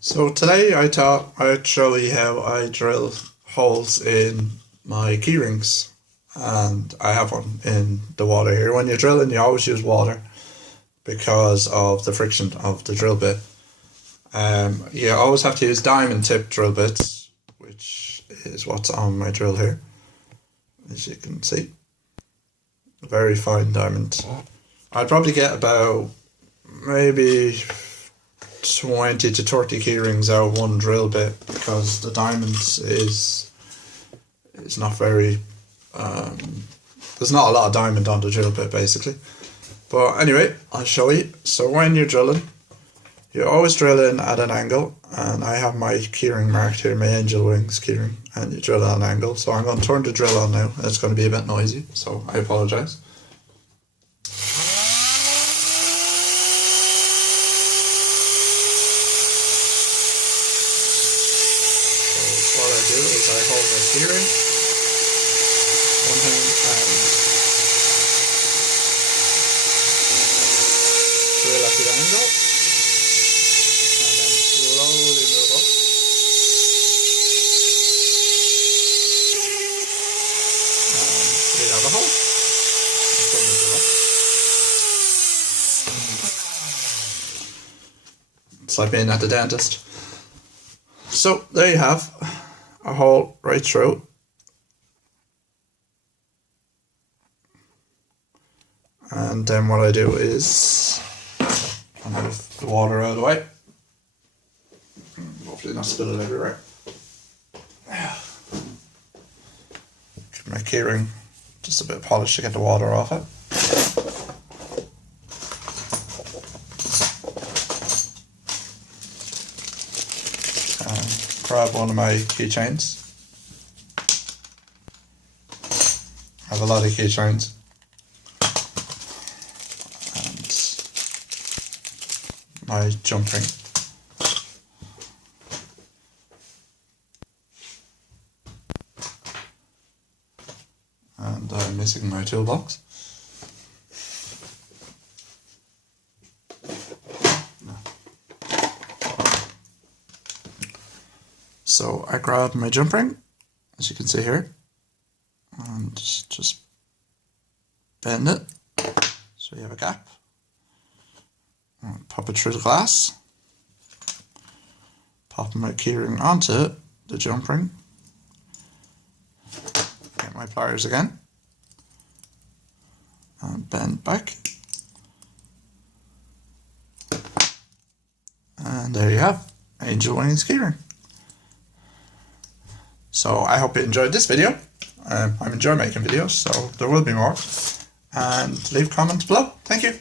So today I thought I'd show you how I drill holes in my keyrings, and I have one in the water here. When you're drilling, you always use water because of the friction of the drill bit. You always have to use diamond tip drill bits, which is what's on my drill here, as you can see. A very fine diamond. I'd probably get about maybe 20 to 30 keyrings out of one drill bit, because the diamonds is not very there's not a lot of diamond on the drill bit basically. But anyway, I'll show you. So when you're drilling, you always drill in at an angle, and I have my keyring marked here, my angel wings keyring, and you drill at an angle. So I'm going to turn the drill on now. It's going to be a bit noisy, so I apologise. What I do is I hold my keyring one hand and drill at the angle, and then slowly move up. And we have a hole. It's like being at the dentist. So there you have a hole right through. And then what I do is I move the water out of the way. Hopefully not spill it everywhere. Give my keyring just a bit of polish to get the water off it. Grab one of my keychains. I have a lot of keychains. And my jump ring. And I'm missing my toolbox. So I grab my jump ring, as you can see here, and just bend it so you have a gap. And pop it through the glass. Pop my keyring onto the jump ring. Get my pliers again. And bend back. And there you have Angel Wings keyring. So I hope you enjoyed this video. I'm enjoying making videos, so there will be more. And leave comments below. Thank you.